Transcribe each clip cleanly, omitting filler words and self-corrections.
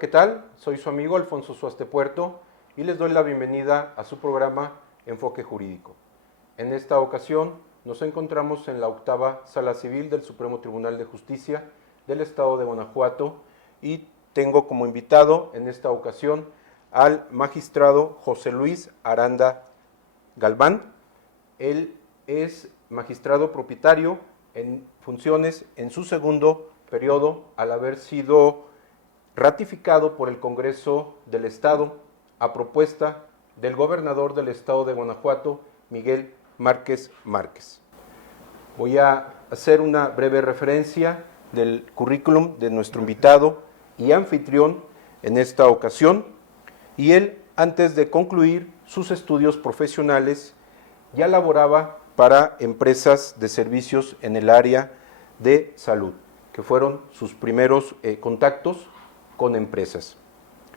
¿qué tal? Soy su amigo Alfonso Suaste Puerto y les doy la bienvenida a su programa Enfoque Jurídico. En esta ocasión nos encontramos en la octava Sala Civil del Supremo Tribunal de Justicia del Estado de Guanajuato y tengo como invitado en esta ocasión al magistrado José Luis Aranda Galván. Él es magistrado propietario en funciones en su segundo periodo al haber sido ratificado por el Congreso del Estado a propuesta del gobernador del Estado de Guanajuato, Miguel Márquez Márquez. Voy a hacer una breve referencia del currículum de nuestro invitado y anfitrión en esta ocasión, y él, antes de concluir sus estudios profesionales, ya laboraba para empresas de servicios en el área de salud, que fueron sus primeros contactos con empresas.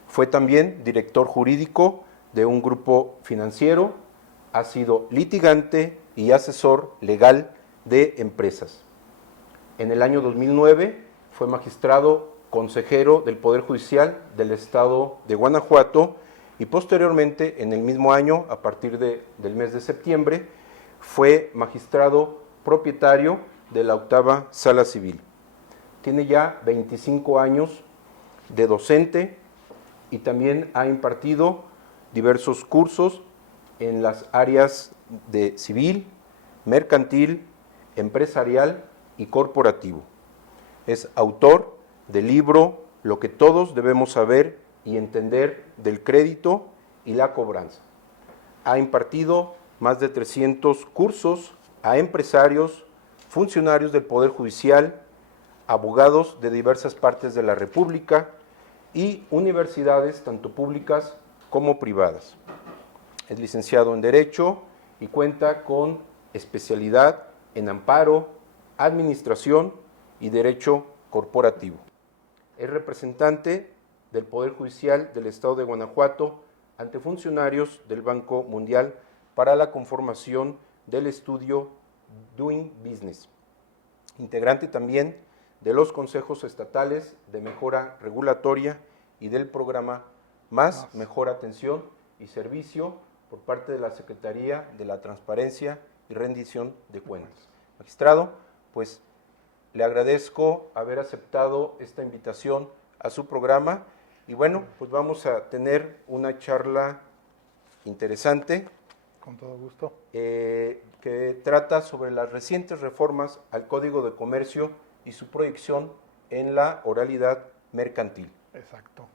Fue también director jurídico de un grupo financiero, ha sido litigante y asesor legal de empresas. En el año 2009 fue magistrado consejero del Poder Judicial del Estado de Guanajuato y posteriormente, en el mismo año, a partir del mes de septiembre, fue magistrado propietario de la octava Sala Civil. Tiene ya 25 años de docente y también ha impartido diversos cursos en las áreas de civil, mercantil, empresarial y corporativo. Es autor del libro Lo que todos debemos saber y entender del crédito y la cobranza. Ha impartido más de 300 cursos a empresarios, funcionarios del Poder Judicial, abogados de diversas partes de la República y universidades tanto públicas como privadas. Es licenciado en Derecho y cuenta con especialidad en Amparo, Administración y Derecho Corporativo. Es representante del Poder Judicial del Estado de Guanajuato ante funcionarios del Banco Mundial para la conformación del estudio Doing Business. Integrante también de los consejos estatales de mejora regulatoria y del programa Más Mejor Atención y Servicio por parte de la Secretaría de la Transparencia y Rendición de Cuentas. Magistrado, pues le agradezco haber aceptado esta invitación a su programa y bueno, pues vamos a tener una charla interesante. Con todo gusto. Que trata sobre las recientes reformas al Código de Comercio y su proyección en la oralidad mercantil. Exacto.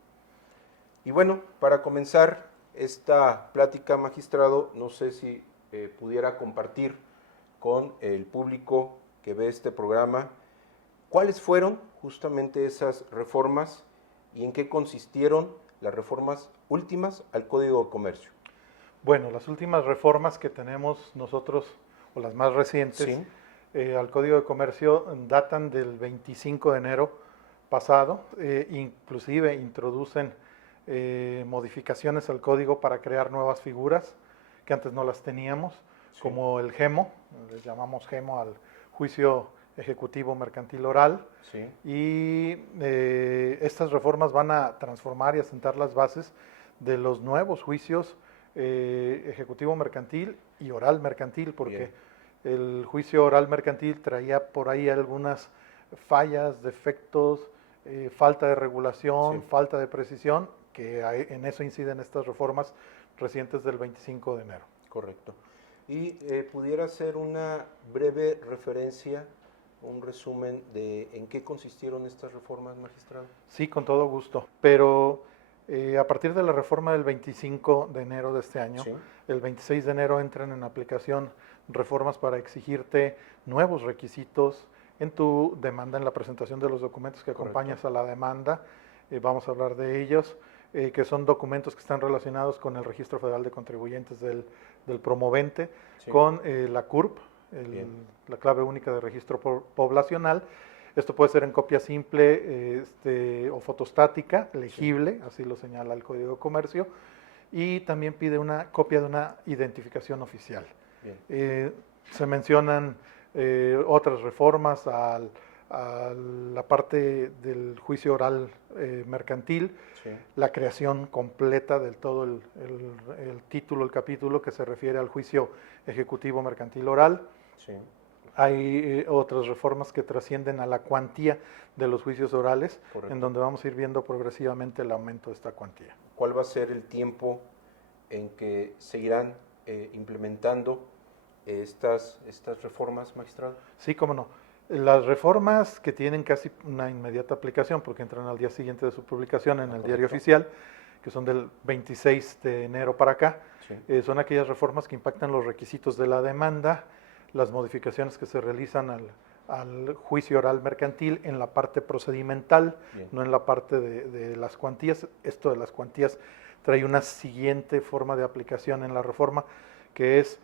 Y bueno, para comenzar esta plática, magistrado, no sé si pudiera compartir con el público que ve este programa cuáles fueron justamente esas reformas y en qué consistieron las reformas últimas al Código de Comercio. Bueno, las últimas reformas que tenemos nosotros, o las más recientes, Sí. Al Código de Comercio datan del 25 de enero pasado, inclusive introducen modificaciones al código para crear nuevas figuras que antes no las teníamos, sí, como el GEMO, les llamamos GEMO al Juicio Ejecutivo Mercantil Oral, sí, y estas reformas van a transformar y asentar las bases de los nuevos juicios ejecutivo mercantil y oral mercantil, porque el juicio oral mercantil traía por ahí algunas fallas, defectos, falta de regulación, sí, falta de precisión, que en eso inciden estas reformas recientes del 25 de enero. Correcto. ¿Y pudiera hacer una breve referencia, un resumen de en qué consistieron estas reformas, magistrado? Sí, con todo gusto, pero a partir de la reforma del 25 de enero de este año, sí, el 26 de enero entran en aplicación reformas para exigirte nuevos requisitos en tu demanda, en la presentación de los documentos que acompañas a la demanda. Vamos a hablar de ellos, que son documentos que están relacionados con el Registro Federal de Contribuyentes del promovente, sí, con la CURP, la clave única de registro poblacional. Esto puede ser en copia simple o fotostática, legible, sí, así lo señala el Código de Comercio, y también pide una copia de una identificación oficial. Se mencionan otras reformas al a la parte del juicio oral mercantil, Sí. la creación completa del todo el título, el capítulo que se refiere al juicio ejecutivo mercantil oral. Sí. Hay otras reformas que trascienden a la cuantía de los juicios orales, Correcto. en donde vamos a ir viendo progresivamente el aumento de esta cuantía. ¿Cuál va a ser el tiempo en que se irán implementando estas reformas, magistrado? Sí, cómo no. Las reformas que tienen casi una inmediata aplicación, porque entran al día siguiente de su publicación en el diario oficial, que son del 26 de enero para acá, Sí. son aquellas reformas que impactan los requisitos de la demanda, las modificaciones que se realizan al juicio oral mercantil en la parte procedimental, Bien. no en la parte de las cuantías. Esto de las cuantías trae una siguiente forma de aplicación en la reforma, que es,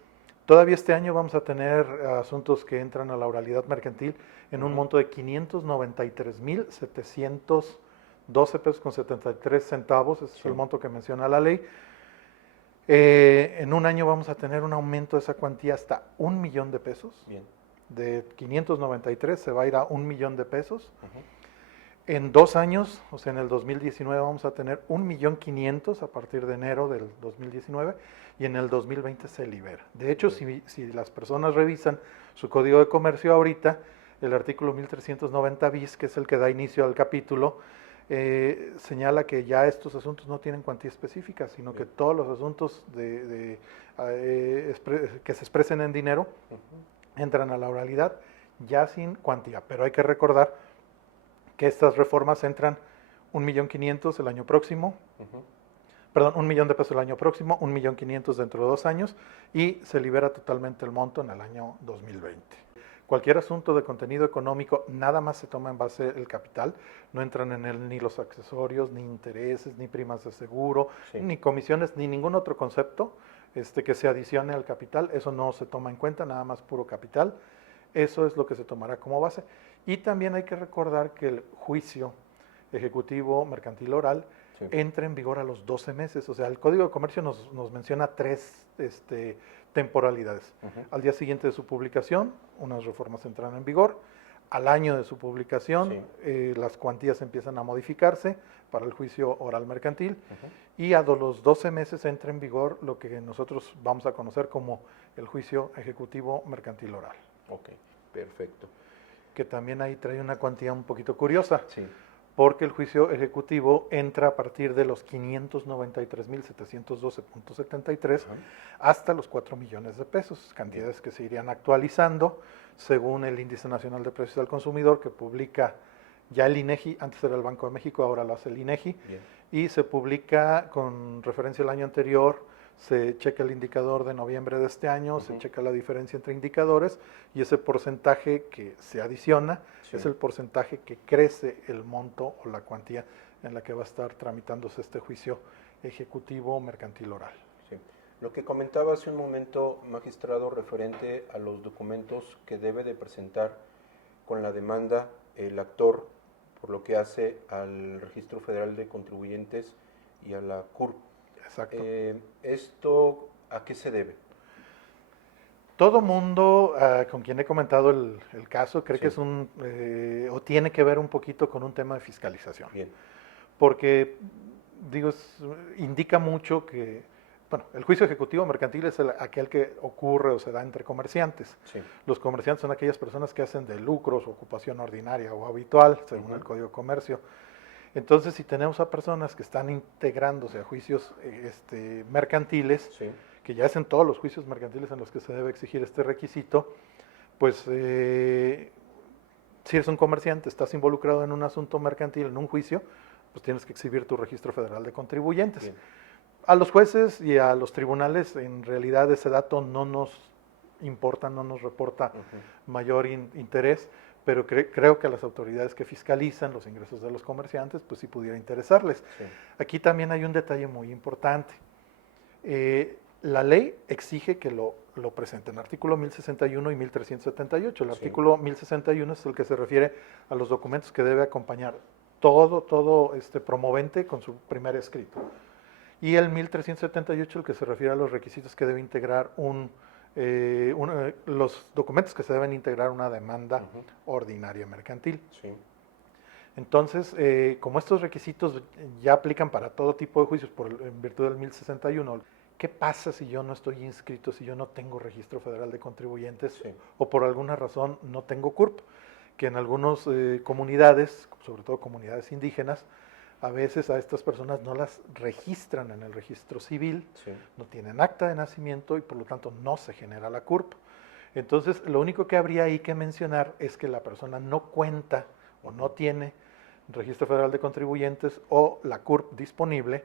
todavía este año vamos a tener asuntos que entran a la oralidad mercantil en un monto de 593,712 pesos con 73 centavos, ese es el monto que menciona la ley. En un año vamos a tener un aumento de esa cuantía hasta 1 millón de pesos. Bien. De 593 se va a ir a 1 millón de pesos. Ujú. En 2 años, o sea, en el 2019 vamos a tener 1.500.000 a partir de enero del 2019 y en el 2020 se libera. De hecho, si las personas revisan su código de comercio ahorita, el artículo 1390 bis, que es el que da inicio al capítulo, señala que ya estos asuntos no tienen cuantía específica, sino que todos los asuntos que se expresen en dinero entran a la oralidad ya sin cuantía. Pero hay que recordar que estas reformas entran 1.500.000 el año próximo, perdón, 1 millón de pesos el año próximo, 1.500.000 dentro de 2 años y se libera totalmente el monto en el año 2020. Cualquier asunto de contenido económico nada más se toma en base el capital, no entran en él ni los accesorios, ni intereses, ni primas de seguro, ni comisiones, ni ningún otro concepto que se adicione al capital, eso no se toma en cuenta, nada más puro capital, eso es lo que se tomará como base. Y también hay que recordar que el juicio ejecutivo mercantil oral entra en vigor a los 12 meses, o sea, el Código de Comercio nos menciona 3 temporalidades. Al día siguiente de su publicación, unas reformas entran en vigor. Al año de su publicación, las cuantías empiezan a modificarse para el juicio oral mercantil. Y a los 12 meses entra en vigor lo que nosotros vamos a conocer como el juicio ejecutivo mercantil oral. Ok, perfecto. Que también ahí trae una cuantía un poquito curiosa. Sí. Porque el juicio ejecutivo entra a partir de los 593.712.73 hasta los 4 millones de pesos, cantidades que se irían actualizando según el Índice Nacional de Precios al Consumidor que publica ya el INEGI, antes era el Banco de México, ahora lo hace el INEGI, y se publica con referencia al año anterior, se checa el indicador de noviembre de este año, se checa la diferencia entre indicadores y ese porcentaje que se adiciona es el porcentaje que crece el monto o la cuantía en la que va a estar tramitándose este juicio ejecutivo mercantil oral. Sí. Lo que comentaba hace un momento, magistrado, referente a los documentos que debe de presentar con la demanda el actor por lo que hace al Registro Federal de Contribuyentes y a la CURP. Exacto. ¿Esto a qué se debe? Todo mundo con quien he comentado el caso cree que es o tiene que ver un poquito con un tema de fiscalización. Bien. Porque, digo, indica mucho que, bueno, el juicio ejecutivo mercantil es aquel que ocurre o se da entre comerciantes. Los comerciantes son aquellas personas que hacen de lucros, ocupación ordinaria o habitual, según el Código de Comercio. Entonces, si tenemos a personas que están integrándose a juicios mercantiles, que ya hacen todos los juicios mercantiles en los que se debe exigir este requisito, pues si eres un comerciante, estás involucrado en un asunto mercantil, en un juicio, pues tienes que exhibir tu registro federal de contribuyentes. Bien. A los jueces y a los tribunales, en realidad ese dato no nos importa, no nos reporta mayor interés, pero creo que a las autoridades que fiscalizan los ingresos de los comerciantes, pues sí pudiera interesarles. Aquí también hay un detalle muy importante. La ley exige que lo presenten, artículo 1061 y 1378. El artículo 1061 es el que se refiere a los documentos que debe acompañar todo promovente con su primer escrito. Y el 1378 el que se refiere a los requisitos que debe integrar un los documentos que se deben integrar a una demanda ordinaria mercantil. Sí. Entonces, como estos requisitos ya aplican para todo tipo de juicios en virtud del 1061, ¿qué pasa si yo no estoy inscrito, si yo no tengo registro federal de contribuyentes Sí. o por alguna razón no tengo CURP? Que en algunas comunidades, sobre todo comunidades indígenas, a veces a estas personas no las registran en el registro civil, Sí. no tienen acta de nacimiento y por lo tanto no se genera la CURP. Entonces, lo único que habría ahí que mencionar es que la persona no cuenta o no tiene registro federal de contribuyentes o la CURP disponible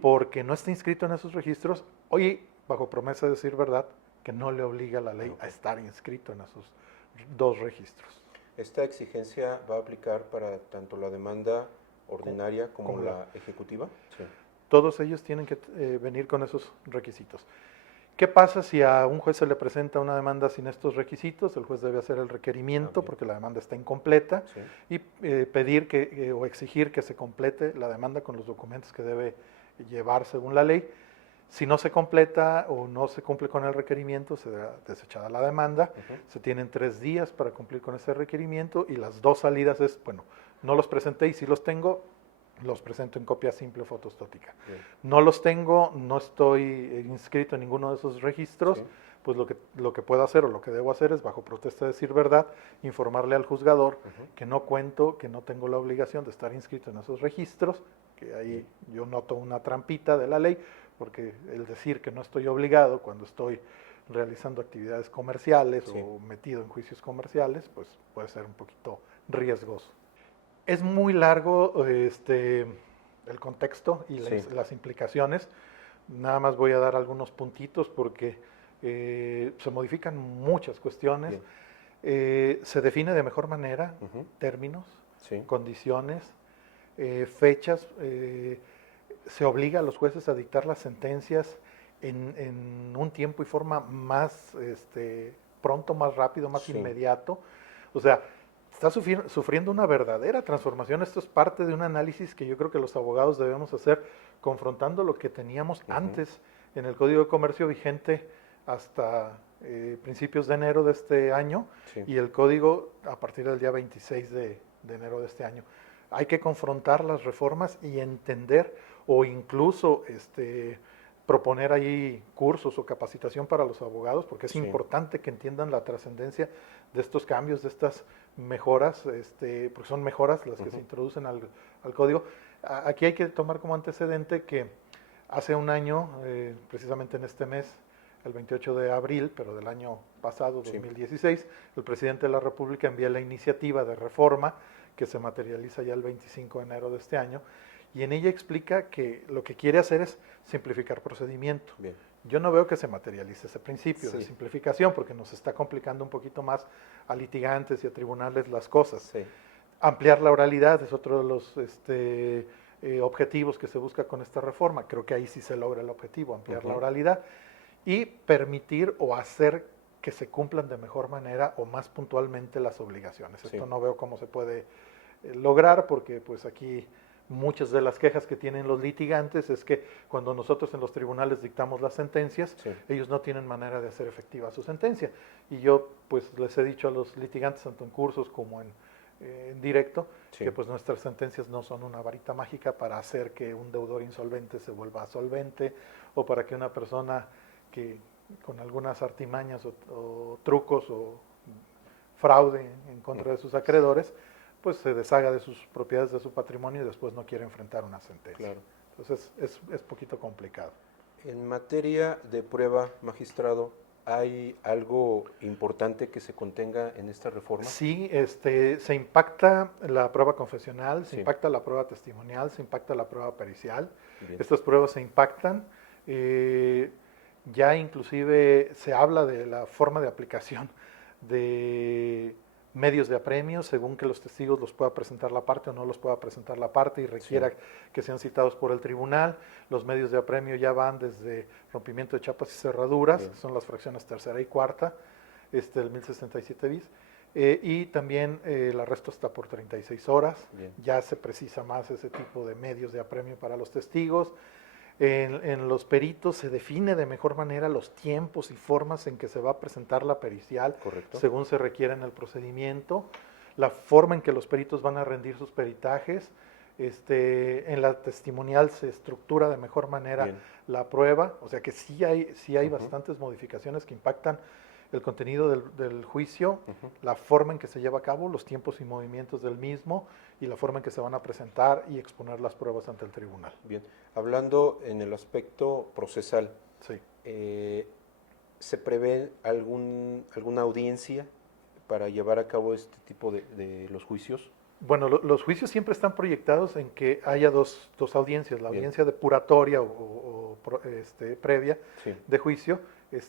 porque no está inscrito en esos registros, oye, bajo promesa de decir verdad, que no le obliga la ley a estar inscrito en esos dos registros. ¿Esta exigencia va a aplicar para tanto la demanda ordinaria como la ejecutiva? Sí. Todos ellos tienen que venir con esos requisitos. ¿Qué pasa si a un juez se le presenta una demanda sin estos requisitos? El juez debe hacer el requerimiento porque la demanda está incompleta y pedir o exigir que se complete la demanda con los documentos que debe llevar según la ley. Si no se completa o no se cumple con el requerimiento, se da desechada la demanda. Se tienen 3 días para cumplir con ese requerimiento y las 2 salidas es, bueno, no los presenté y si los tengo, los presento en copia simple o fotostática. No los tengo, no estoy inscrito en ninguno de esos registros, pues lo que puedo hacer o lo que debo hacer es, bajo protesta de decir verdad, informarle al juzgador que no cuento, que no tengo la obligación de estar inscrito en esos registros, que ahí yo noto una trampita de la ley, porque el decir que no estoy obligado cuando estoy realizando actividades comerciales o metido en juicios comerciales, pues puede ser un poquito riesgoso. Es muy largo el contexto y las implicaciones. Nada más voy a dar algunos puntitos porque se modifican muchas cuestiones. Se define de mejor manera términos, condiciones, fechas. Se obliga a los jueces a dictar las sentencias en un tiempo y forma más pronto, más rápido, más inmediato. O sea, está sufriendo una verdadera transformación. Esto es parte de un análisis que yo creo que los abogados debemos hacer, confrontando lo que teníamos antes en el Código de Comercio vigente hasta principios de enero de este año y el Código a partir del día 26 de enero de este año. Hay que confrontar las reformas y entender o incluso proponer ahí cursos o capacitación para los abogados, porque es importante que entiendan la trascendencia de estos cambios, de estas mejoras, porque son mejoras las que se introducen al código. Aquí hay que tomar como antecedente que hace un año, precisamente en este mes, el 28 de abril, pero del año pasado, 2016, el presidente de la República envía la iniciativa de reforma que se materializa ya el 25 de enero de este año, y en ella explica que lo que quiere hacer es simplificar procedimiento. Bien. Yo no veo que se materialice ese principio de simplificación porque nos está complicando un poquito más a litigantes y a tribunales las cosas. Ampliar la oralidad es otro de los objetivos que se busca con esta reforma. Creo que ahí sí se logra el objetivo, ampliar la oralidad y permitir o hacer que se cumplan de mejor manera o más puntualmente las obligaciones. Esto no veo cómo se puede lograr porque pues aquí muchas de las quejas que tienen los litigantes es que cuando nosotros en los tribunales dictamos las sentencias, ellos no tienen manera de hacer efectiva su sentencia. Y yo pues les he dicho a los litigantes, tanto en cursos como en directo, que pues nuestras sentencias no son una varita mágica para hacer que un deudor insolvente se vuelva solvente o para que una persona que con algunas artimañas o trucos o fraude en contra de sus acreedores, pues se deshaga de sus propiedades, de su patrimonio y después no quiere enfrentar una sentencia. Claro. Entonces es poquito complicado. En materia de prueba, magistrado, ¿hay algo importante que se contenga en esta reforma? Sí, se impacta la prueba confesional, se impacta la prueba testimonial, se impacta la prueba pericial. Bien. Estas pruebas se impactan. Ya inclusive se habla de la forma de aplicación de medios de apremio, según que los testigos los pueda presentar la parte o no los pueda presentar la parte y requiera que sean citados por el tribunal. Los medios de apremio ya van desde rompimiento de chapas y cerraduras, que son las fracciones tercera y cuarta, el 1067 bis, y también el arresto está por 36 horas. Bien. Ya se precisa más ese tipo de medios de apremio para los testigos. En los peritos se define de mejor manera los tiempos y formas en que se va a presentar la pericial, Correcto. según se requiere en el procedimiento, la forma en que los peritos van a rendir sus peritajes. En la testimonial se estructura de mejor manera Bien. la prueba, o sea que sí hay Ujú. bastantes modificaciones que impactan el contenido del juicio, Ujú. la forma en que se lleva a cabo, los tiempos y movimientos del mismo y la forma en que se van a presentar y exponer las pruebas ante el tribunal. Bien. Hablando en el aspecto procesal, Sí. ¿se prevé alguna audiencia para llevar a cabo este tipo de los juicios? Bueno, los juicios siempre están proyectados en que haya dos audiencias, la Bien. audiencia depuratoria previa Sí. de juicio.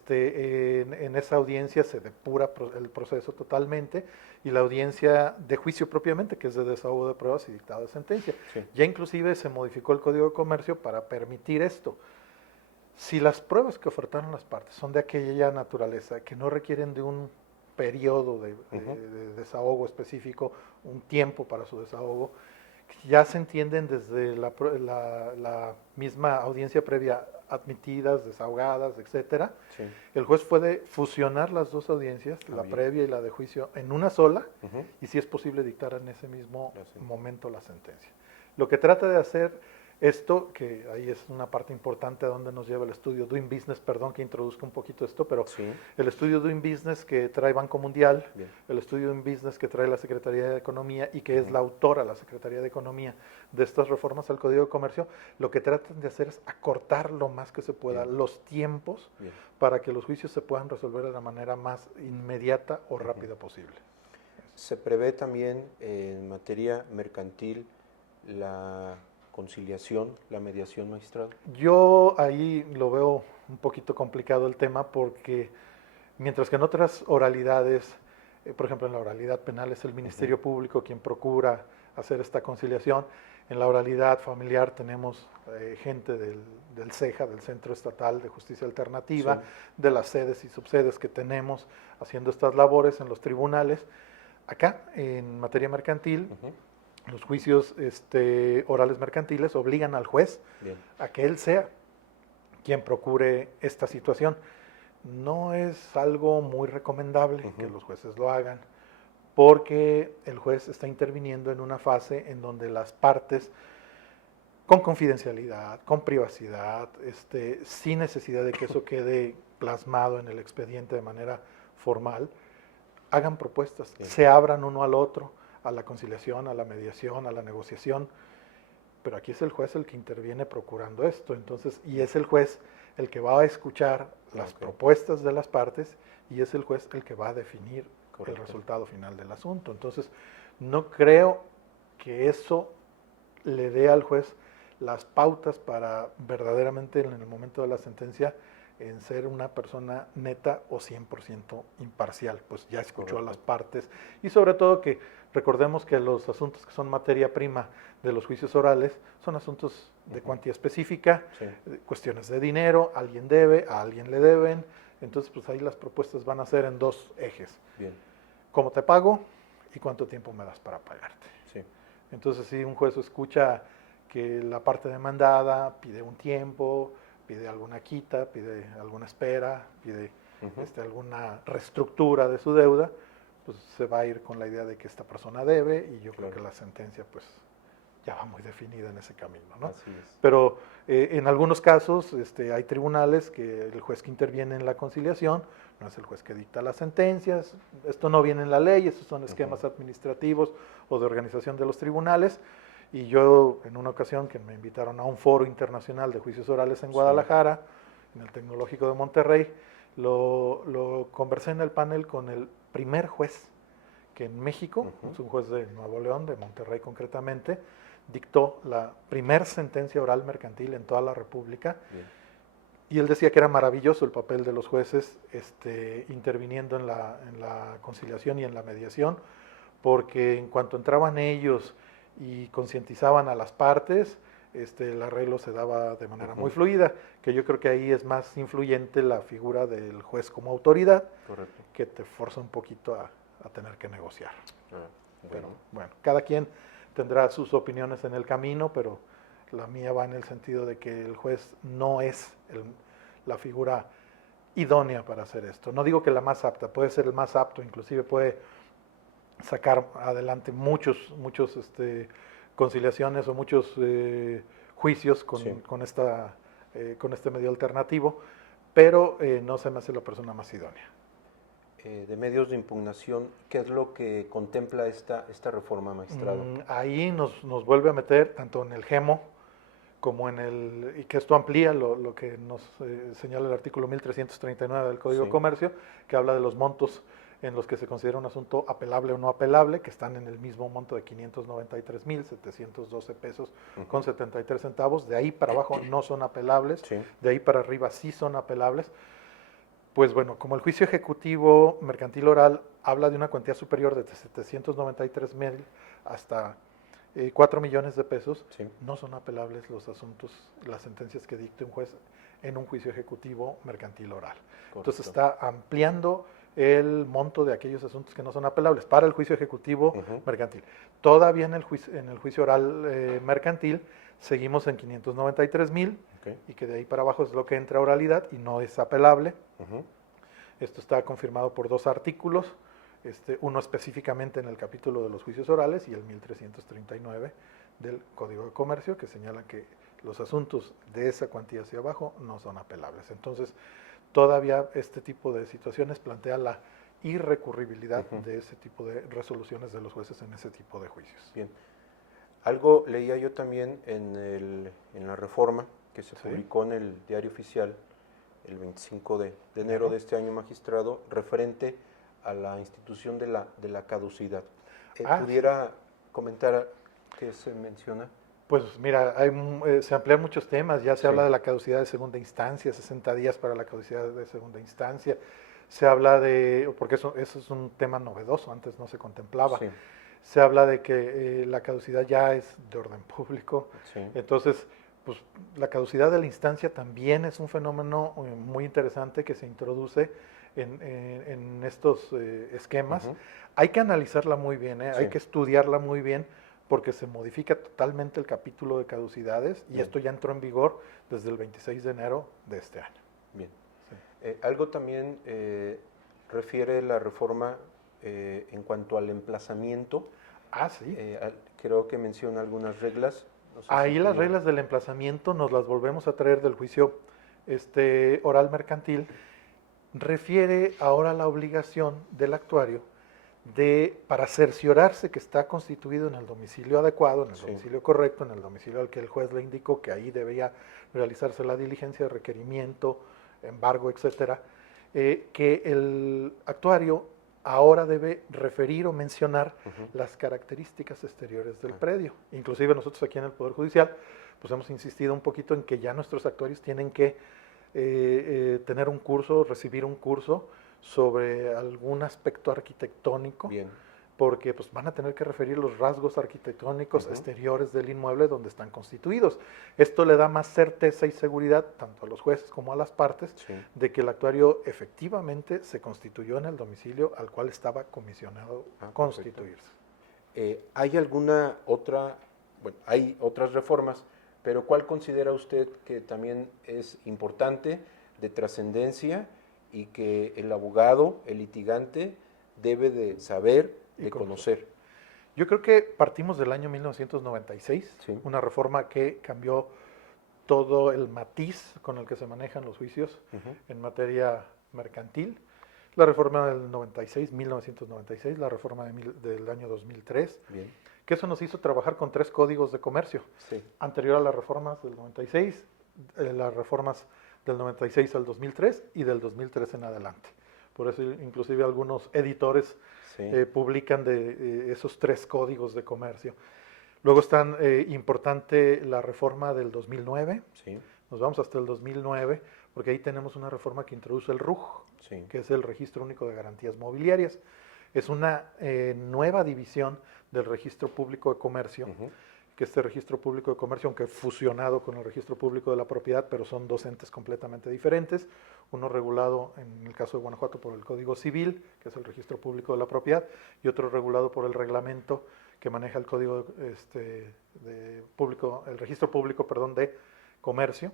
En esa audiencia se depura el proceso totalmente, y la audiencia de juicio propiamente, que es de desahogo de pruebas y dictado de sentencia. Sí. Ya inclusive se modificó el Código de Comercio para permitir esto. Si las pruebas que ofertaron las partes son de aquella naturaleza que no requieren de un periodo de desahogo específico, un tiempo para su desahogo, ya se entienden desde la misma audiencia previa, admitidas, desahogadas, etcétera. Sí. El juez puede fusionar las dos audiencias, la bien. previa y la de juicio, en una sola, Ujú. y si es posible dictar en ese mismo La sentencia. momento la sentencia. Lo que trata de hacer esto, que ahí es una parte importante a donde nos lleva el estudio Doing Business, perdón que introduzca un poquito esto, pero Sí. el estudio Doing Business que trae Banco Mundial, Bien. el estudio Doing Business que trae la Secretaría de Economía y que es la autora, la Secretaría de Economía, de estas reformas al Código de Comercio, lo que tratan de hacer es acortar lo más que se pueda Bien. los tiempos Bien. para que los juicios se puedan resolver de la manera más inmediata o rápida posible. ¿Se prevé también en materia mercantil la conciliación, la mediación, magistrado? Yo ahí lo veo un poquito complicado el tema, porque mientras que en otras oralidades, por ejemplo en la oralidad penal es el Ministerio Público quien procura hacer esta conciliación, en la oralidad familiar tenemos gente del CEJA, del Centro Estatal de Justicia Alternativa, Sí. de las sedes y subsedes que tenemos haciendo estas labores en los tribunales. Acá, en materia mercantil, Ujú. los juicios orales mercantiles obligan al juez Bien. a que él sea quien procure esta situación. No es algo muy recomendable que los jueces lo hagan, porque el juez está interviniendo en una fase en donde las partes, con confidencialidad, con privacidad, sin necesidad de que eso quede plasmado en el expediente de manera formal, hagan propuestas, Bien. se abran uno al otro, a la conciliación, a la mediación, a la negociación. Pero aquí es el juez el que interviene procurando esto, entonces, y es el juez el que va a escuchar las propuestas de las partes, y es el juez el que va a definir el resultado final del asunto. Entonces, no creo que eso le dé al juez las pautas para verdaderamente en el momento de la sentencia en ser una persona neta o 100% imparcial, pues ya escuchó a las partes, y sobre todo que recordemos que los asuntos que son materia prima de los juicios orales son asuntos de cuantía específica, cuestiones de dinero, alguien debe, a alguien le deben, entonces pues ahí las propuestas van a ser en dos ejes. Bien. ¿Cómo te pago y cuánto tiempo me das para pagarte? Sí. Entonces si un juez escucha que la parte demandada pide un tiempo, pide alguna quita, pide alguna espera, pide alguna reestructura de su deuda, pues se va a ir con la idea de que esta persona debe, y yo creo que la sentencia pues ya va muy definida en ese camino, ¿no? Así es. Pero en algunos casos hay tribunales que el juez que interviene en la conciliación no es el juez que dicta las sentencias, esto no viene en la ley, estos son esquemas administrativos o de organización de los tribunales. Y yo, en una ocasión que me invitaron a un foro internacional de juicios orales en Guadalajara, en el Tecnológico de Monterrey, lo conversé en el panel con el primer juez que en México, es un juez de Nuevo León, de Monterrey concretamente, dictó la primer sentencia oral mercantil en toda la República. Bien. Y él decía que era maravilloso el papel de los jueces interviniendo en la conciliación y en la mediación, porque en cuanto entraban ellos y concientizaban a las partes, el arreglo se daba de manera muy fluida, que yo creo que ahí es más influyente la figura del juez como autoridad, que te forza un poquito a tener que negociar. Pero bueno, cada quien tendrá sus opiniones en el camino, pero La mía va en el sentido de que el juez no es la figura idónea para hacer esto. No digo que la más apta, puede ser el más apto, inclusive puede sacar adelante muchos conciliaciones o muchos juicios con este medio alternativo, pero no se me hace la persona más idónea. De medios de impugnación, ¿qué es lo que contempla esta reforma, magistrado? Ahí nos vuelve a meter tanto en el GEMO como y que esto amplía lo que nos señala el artículo 1339 del Código de Comercio, que habla de los montos en los que se considera un asunto apelable o no apelable, que están en el mismo monto de 593,712 pesos con 73 centavos. De ahí para abajo no son apelables, de ahí para arriba sí son apelables. Pues bueno, como el juicio ejecutivo mercantil oral habla de una cuantía superior de 793,000 hasta 4 millones de pesos, no son apelables los asuntos, las sentencias que dicte un juez en un juicio ejecutivo mercantil oral. Correcto. Entonces está ampliando el monto de aquellos asuntos que no son apelables para el juicio ejecutivo mercantil. Todavía en el juicio oral mercantil seguimos en 593,000 y que de ahí para abajo es lo que entra a oralidad y no es apelable. Esto está confirmado por 2 artículos, uno específicamente en el capítulo de los juicios orales y el 1339 del Código de Comercio, que señala que los asuntos de esa cuantía hacia abajo no son apelables. Entonces, todavía este tipo de situaciones plantea la irrecurribilidad de ese tipo de resoluciones de los jueces en ese tipo de juicios. Bien. Algo leía yo también en la reforma que se publicó en el Diario Oficial el 25 de enero de este año, magistrado, referente a la institución de la caducidad. ¿Pudiera comentar qué se menciona? Pues mira, se amplían muchos temas, ya se habla de la caducidad de segunda instancia, 60 días para la caducidad de segunda instancia, se habla porque eso es un tema novedoso, antes no se contemplaba, se habla de que la caducidad ya es de orden público, entonces pues la caducidad de la instancia también es un fenómeno muy interesante que se introduce en estos esquemas. Hay que analizarla muy bien, hay que estudiarla muy bien, porque se modifica totalmente el capítulo de caducidades y esto ya entró en vigor desde el 26 de enero de este año. Bien. Algo también refiere la reforma en cuanto al emplazamiento. Sí. Creo que menciona algunas reglas. No sé Ahí las reglas del emplazamiento nos las volvemos a traer del juicio oral mercantil. Refiere ahora a la obligación del actuario para cerciorarse que está constituido en el domicilio adecuado, en el domicilio correcto, en el domicilio al que el juez le indicó que ahí debía realizarse la diligencia de requerimiento, embargo, etcétera, que el actuario ahora debe referir o mencionar las características exteriores del predio. Inclusive nosotros aquí en el Poder Judicial pues hemos insistido un poquito en que ya nuestros actuarios tienen que tener un curso, recibir un curso sobre algún aspecto arquitectónico, porque pues, van a tener que referir los rasgos arquitectónicos exteriores del inmueble donde están constituidos. Esto le da más certeza y seguridad tanto a los jueces como a las partes de que el actuario efectivamente se constituyó en el domicilio al cual estaba comisionado constituirse. ¿Hay alguna otra, hay otras reformas, pero cuál considera usted que también es importante, de trascendencia, y que el abogado, el litigante, debe de saber, de conocer? Yo creo que partimos del año 1996, una reforma que cambió todo el matiz con el que se manejan los juicios en materia mercantil. La reforma del 1996, la reforma del año 2003, que eso nos hizo trabajar con 3 códigos de comercio. Anterior a las reformas del 96, las reformas del 96 al 2003 y del 2003 en adelante. Por eso inclusive algunos editores publican de esos 3 códigos de comercio. Luego están importante la reforma del 2009, nos vamos hasta el 2009, porque ahí tenemos una reforma que introduce el RUG, que es el Registro Único de Garantías Mobiliarias. Es una nueva división del Registro Público de Comercio, que este Registro Público de Comercio, aunque fusionado con el Registro Público de la Propiedad, pero son 2 entes completamente diferentes, uno regulado en el caso de Guanajuato por el Código Civil, que es el Registro Público de la Propiedad, y otro regulado por el reglamento, que maneja el código el registro público, perdón, de comercio.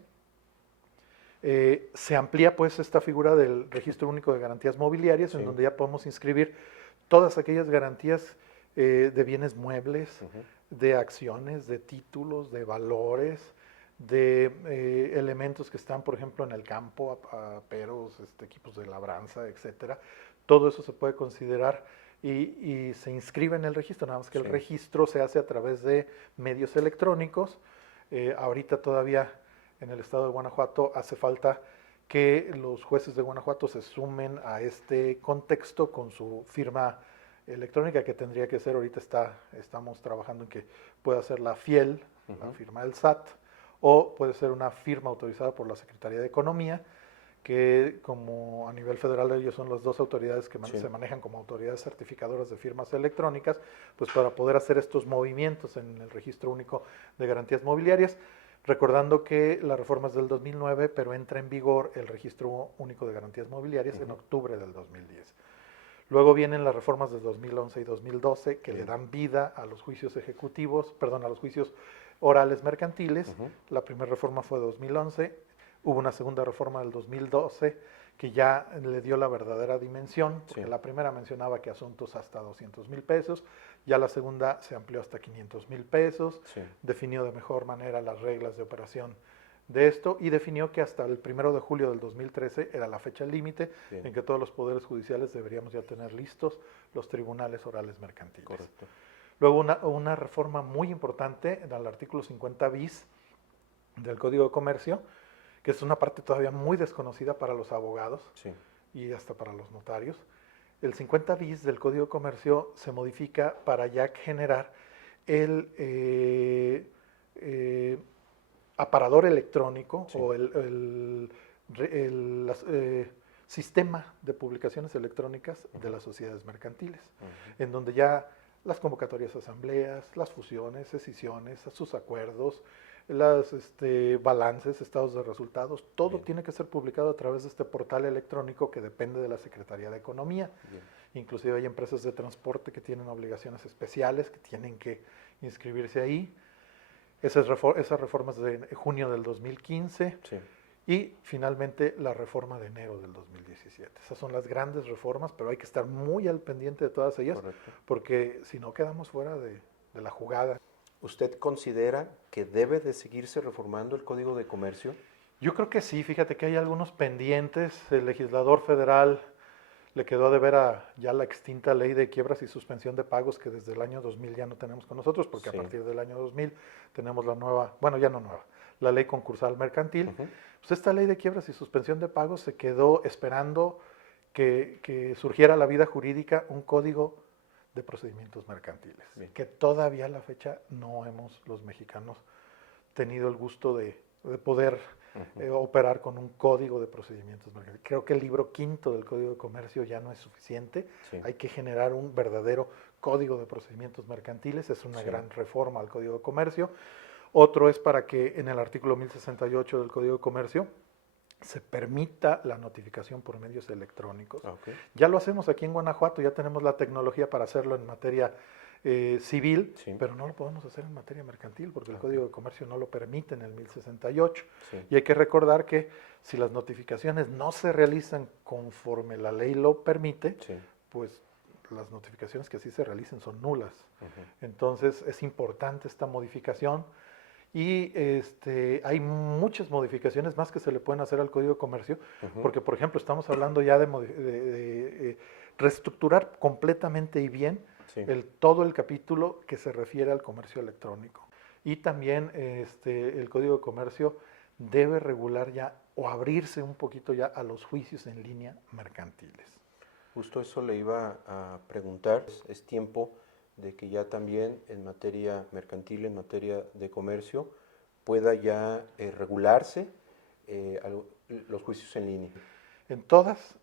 Se amplía pues esta figura del registro único de garantías mobiliarias, en donde ya podemos inscribir todas aquellas garantías de bienes muebles, de acciones, de títulos, de valores, de elementos que están, por ejemplo, en el campo, aperos, equipos de labranza, etcétera. Todo eso se puede considerar y se inscribe en el registro, nada más que el registro se hace a través de medios electrónicos. Ahorita todavía en el estado de Guanajuato hace falta que los jueces de Guanajuato se sumen a este contexto con su firma electrónica, que tendría que ser, ahorita estamos trabajando en que pueda ser la FIEL, la firma del SAT, o puede ser una firma autorizada por la Secretaría de Economía, que como a nivel federal ellos son las dos autoridades que se manejan como autoridades certificadoras de firmas electrónicas, pues para poder hacer estos movimientos en el Registro Único de Garantías Mobiliarias, recordando que la reforma es del 2009, pero entra en vigor el Registro Único de Garantías Mobiliarias en octubre del 2010. Luego vienen las reformas de 2011 y 2012 que le dan vida a los juicios ejecutivos, perdón, a los juicios orales mercantiles. La primera reforma fue de 2011, hubo una segunda reforma del 2012 que ya le dio la verdadera dimensión, porque la primera mencionaba que asuntos hasta 200,000 pesos, ya la segunda se amplió hasta 500,000 pesos, definió de mejor manera las reglas de operación de esto y definió que hasta el 1 de julio del 2013 era la fecha límite en que todos los poderes judiciales deberíamos ya tener listos los tribunales orales mercantiles. Correcto. Luego una reforma muy importante al artículo 50 bis del Código de Comercio, que es una parte todavía muy desconocida para los abogados y hasta para los notarios. El 50 bis del Código de Comercio se modifica para ya generar el aparador electrónico o el sistema de publicaciones electrónicas de las sociedades mercantiles, en donde ya las convocatorias a asambleas, las fusiones, escisiones, sus acuerdos, los balances, estados de resultados, todo tiene que ser publicado a través de este portal electrónico que depende de la Secretaría de Economía. Inclusive hay empresas de transporte que tienen obligaciones especiales, que tienen que inscribirse ahí. Esas reformas de junio del 2015 y finalmente la reforma de enero del 2017. Esas son las grandes reformas, pero hay que estar muy al pendiente de todas ellas, porque si no quedamos fuera de la jugada. ¿Usted considera que debe de seguirse reformando el Código de Comercio? Yo creo que sí, fíjate que hay algunos pendientes. El legislador federal le quedó a deber ya la extinta ley de quiebras y suspensión de pagos que desde el año 2000 ya no tenemos con nosotros, porque a partir del año 2000 tenemos la nueva, bueno, ya no nueva, la ley concursal mercantil. Pues esta ley de quiebras y suspensión de pagos se quedó esperando que surgiera la vida jurídica un código de procedimientos mercantiles, que todavía a la fecha no hemos los mexicanos tenido el gusto de poder operar con un código de procedimientos mercantiles. Creo que el libro quinto del Código de Comercio ya no es suficiente, hay que generar un verdadero código de procedimientos mercantiles, es una gran reforma al Código de Comercio. Otro es para que en el artículo 1068 del Código de Comercio se permita la notificación por medios electrónicos. Ya lo hacemos aquí en Guanajuato, ya tenemos la tecnología para hacerlo en materia civil, pero no lo podemos hacer en materia mercantil porque el Código de Comercio no lo permite en el 1068. Y hay que recordar que si las notificaciones no se realizan conforme la ley lo permite, pues las notificaciones que así se realicen son nulas. Entonces es importante esta modificación. Y hay muchas modificaciones más que se le pueden hacer al Código de Comercio, porque por ejemplo estamos hablando ya de reestructurar completamente y bien todo el capítulo que se refiere al comercio electrónico. Y también el Código de Comercio debe regular ya o abrirse un poquito ya a los juicios en línea mercantiles. Justo eso le iba a preguntar. Es tiempo de que ya también en materia mercantil, en materia de comercio, pueda ya regularse los juicios en línea. En todas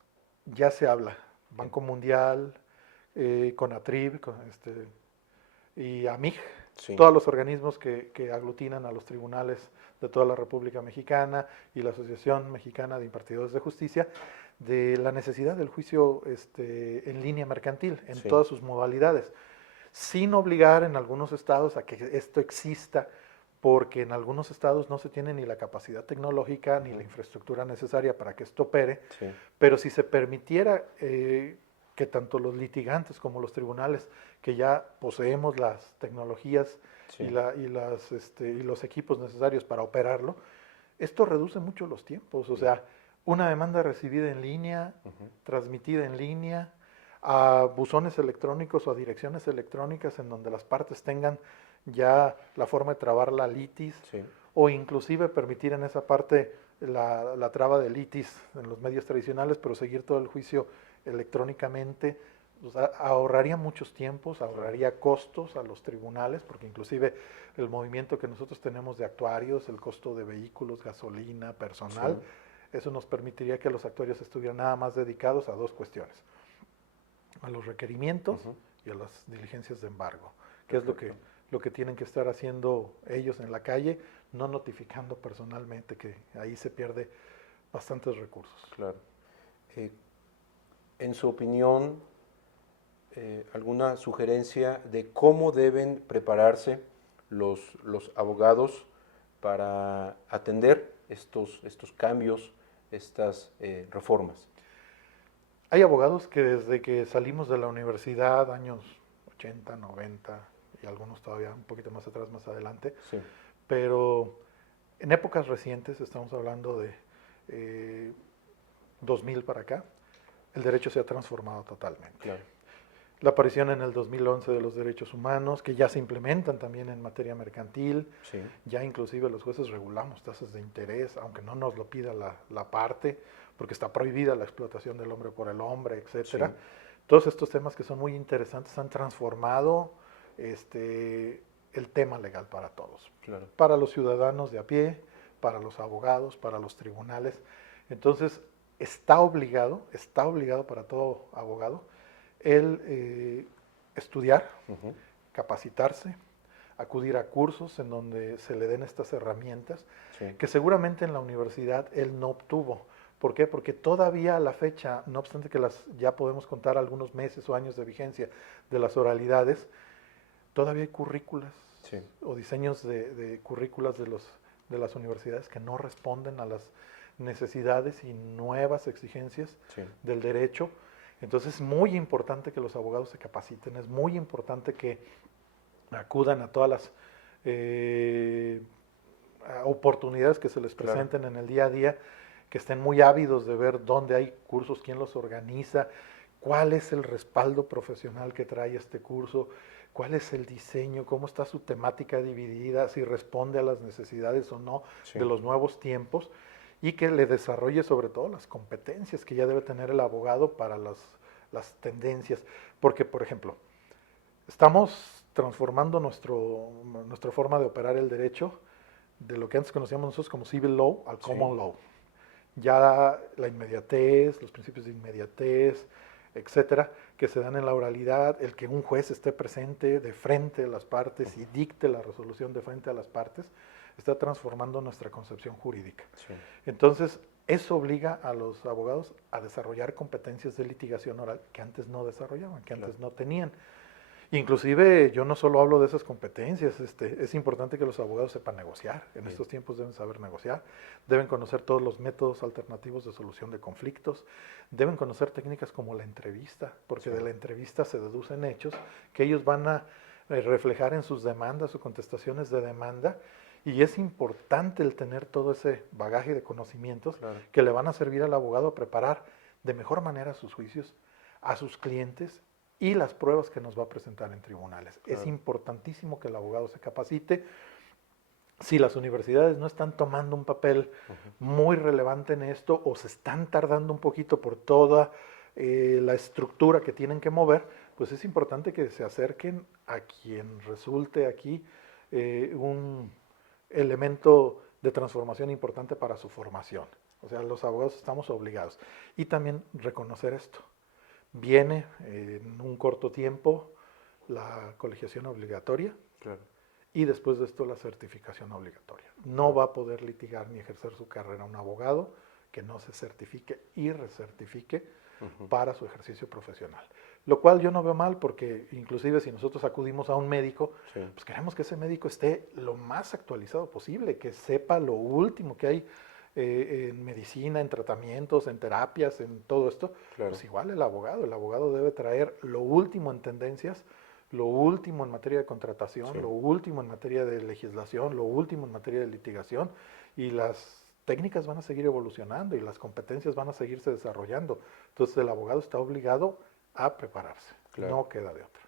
ya se habla. Banco Mundial, CONATRIB y AMIG, todos los organismos que aglutinan a los tribunales de toda la República Mexicana y la Asociación Mexicana de Impartidores de Justicia, de la necesidad del juicio en línea mercantil, en todas sus modalidades. sin obligar en algunos estados a que esto exista, porque en algunos estados no se tiene ni la capacidad tecnológica ni la infraestructura necesaria para que esto opere, Sí. pero si se permitiera que tanto los litigantes como los tribunales, que ya poseemos las tecnologías Sí. y los equipos necesarios para operarlo, esto reduce mucho los tiempos. O sea, una demanda recibida en línea, transmitida en línea, a buzones electrónicos o a direcciones electrónicas en donde las partes tengan ya la forma de trabar la litis, Sí. o inclusive permitir en esa parte la traba de litis en los medios tradicionales, pero seguir todo el juicio electrónicamente. O sea, ahorraría muchos tiempos, ahorraría costos a los tribunales, porque inclusive el movimiento que nosotros tenemos de actuarios, el costo de vehículos, gasolina, personal, Sí. eso nos permitiría que los actuarios estuvieran nada más dedicados a dos cuestiones: a los requerimientos y a las diligencias de embargo, que es lo que tienen que estar haciendo ellos en la calle, no notificando personalmente, que ahí se pierde bastantes recursos. Claro. En su opinión, ¿alguna sugerencia de cómo deben prepararse los abogados para atender estos cambios, estas reformas? Hay abogados que desde que salimos de la universidad, años 80, 90, y algunos todavía un poquito más atrás, más adelante, Sí. pero en épocas recientes, estamos hablando de 2000 para acá, el derecho se ha transformado totalmente. Claro. La aparición en el 2011 de los derechos humanos, que ya se implementan también en materia mercantil, Sí. ya inclusive los jueces regulamos tasas de interés, aunque no nos lo pida la parte, porque está prohibida la explotación del hombre por el hombre, etcétera. Sí. Todos estos temas que son muy interesantes han transformado el tema legal para todos. Claro. Para los ciudadanos de a pie, para los abogados, para los tribunales. Entonces, está obligado para todo abogado el estudiar, capacitarse, acudir a cursos en donde se le den estas herramientas, Sí. que seguramente en la universidad él no obtuvo. ¿Por qué? Porque todavía a la fecha, no obstante que ya podemos contar algunos meses o años de vigencia de las oralidades, todavía hay currículas Sí. o diseños de currículas de las universidades que no responden a las necesidades y nuevas exigencias Sí. del derecho. Entonces es muy importante que los abogados se capaciten, es muy importante que acudan a todas las oportunidades que se les presenten en el día a día, que estén muy ávidos de ver dónde hay cursos, quién los organiza, cuál es el respaldo profesional que trae este curso, cuál es el diseño, cómo está su temática dividida, si responde a las necesidades o no de los nuevos tiempos, y que le desarrolle sobre todo las competencias que ya debe tener el abogado para las tendencias. Porque, por ejemplo, estamos transformando nuestra forma de operar el derecho de lo que antes conocíamos nosotros como civil law al common law. Ya la inmediatez, los principios de inmediatez, etcétera, que se dan en la oralidad, el que un juez esté presente de frente a las partes y dicte la resolución de frente a las partes, está transformando nuestra concepción jurídica. Sí. Entonces, eso obliga a los abogados a desarrollar competencias de litigación oral que antes no desarrollaban, que antes no tenían. Inclusive yo no solo hablo de esas competencias, es importante que los abogados sepan negociar, en estos tiempos deben saber negociar, deben conocer todos los métodos alternativos de solución de conflictos, deben conocer técnicas como la entrevista, porque de la entrevista se deducen hechos que ellos van a reflejar en sus demandas o contestaciones de demanda, y es importante el tener todo ese bagaje de conocimientos que le van a servir al abogado a preparar de mejor manera sus juicios, a sus clientes y las pruebas que nos va a presentar en tribunales. Es importantísimo que el abogado se capacite. Si las universidades no están tomando un papel muy relevante en esto o se están tardando un poquito por toda la estructura que tienen que mover, pues es importante que se acerquen a quien resulte aquí un elemento de transformación importante para su formación. O sea, los abogados estamos obligados. Y también reconocer esto. Viene en un corto tiempo la colegiación obligatoria y después de esto la certificación obligatoria. No va a poder litigar ni ejercer su carrera un abogado que no se certifique y recertifique para su ejercicio profesional. lo cual yo no veo mal porque inclusive si nosotros acudimos a un médico, Sí. pues queremos que ese médico esté lo más actualizado posible, que sepa lo último que hay en medicina, en tratamientos, en terapias, en todo esto. Claro. Pues igual el abogado debe traer lo último en tendencias, lo último en materia de contratación, Sí. lo último en materia de legislación, lo último en materia de litigación, y las técnicas van a seguir evolucionando y las competencias van a seguirse desarrollando. Entonces el abogado está obligado a prepararse, Claro. no queda de otra.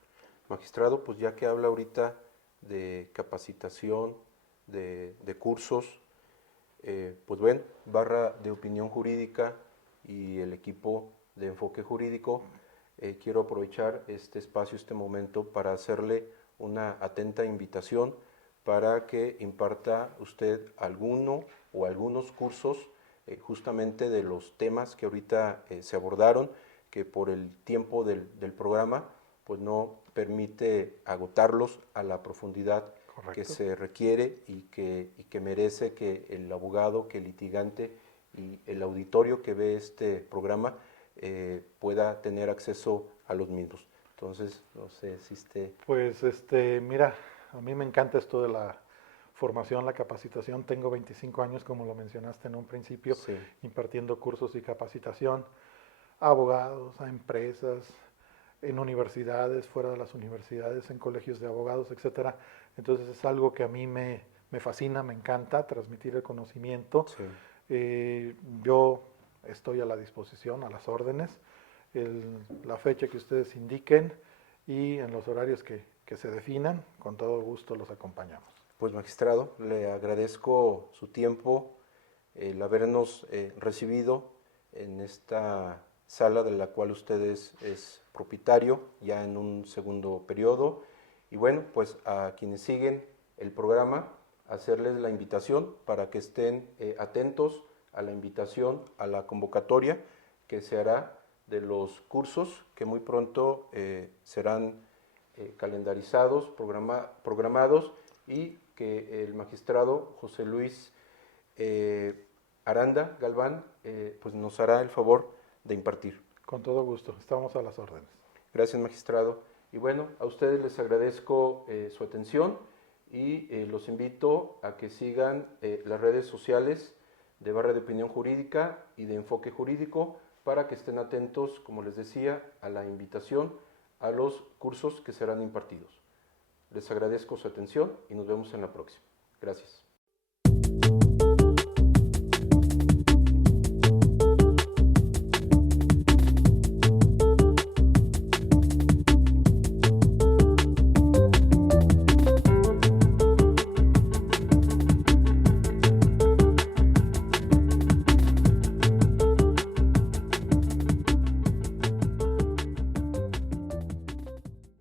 Magistrado, pues ya que habla ahorita de capacitación, de cursos, pues bueno, Barra de Opinión Jurídica y el equipo de Enfoque Jurídico, quiero aprovechar este espacio, este momento, para hacerle una atenta invitación para que imparta usted alguno o algunos cursos justamente de los temas que ahorita se abordaron, que por el tiempo del programa pues no permite agotarlos a la profundidad que Correcto. se requiere y que merece que el abogado, que el litigante y el auditorio que ve este programa pueda tener acceso a los mismos. Entonces, no sé si esté... Pues mira, a mí me encanta esto de la formación, la capacitación. Tengo 25 años, como lo mencionaste en un principio, Sí, impartiendo cursos y capacitación a abogados, a empresas, en universidades, fuera de las universidades, en colegios de abogados, etcétera. Entonces es algo que a mí me fascina, me encanta transmitir el conocimiento. sí. Yo estoy a la disposición, a las órdenes, la fecha que ustedes indiquen y en los horarios que se definan, con todo gusto los acompañamos. Pues magistrado, le agradezco su tiempo, el habernos recibido en esta sala de la cual usted es propietario, ya en un segundo periodo. Y bueno, pues a quienes siguen el programa, hacerles la invitación para que estén atentos a la invitación, a la convocatoria que se hará de los cursos que muy pronto serán calendarizados, programados, y que el magistrado José Luis Aranda Galván pues nos hará el favor de impartir. Con todo gusto, estamos a las órdenes. Gracias, magistrado. Y bueno, a ustedes les agradezco su atención y los invito a que sigan las redes sociales de Barra de Opinión Jurídica y de Enfoque Jurídico para que estén atentos, como les decía, a la invitación a los cursos que serán impartidos. Les agradezco su atención y nos vemos en la próxima. Gracias.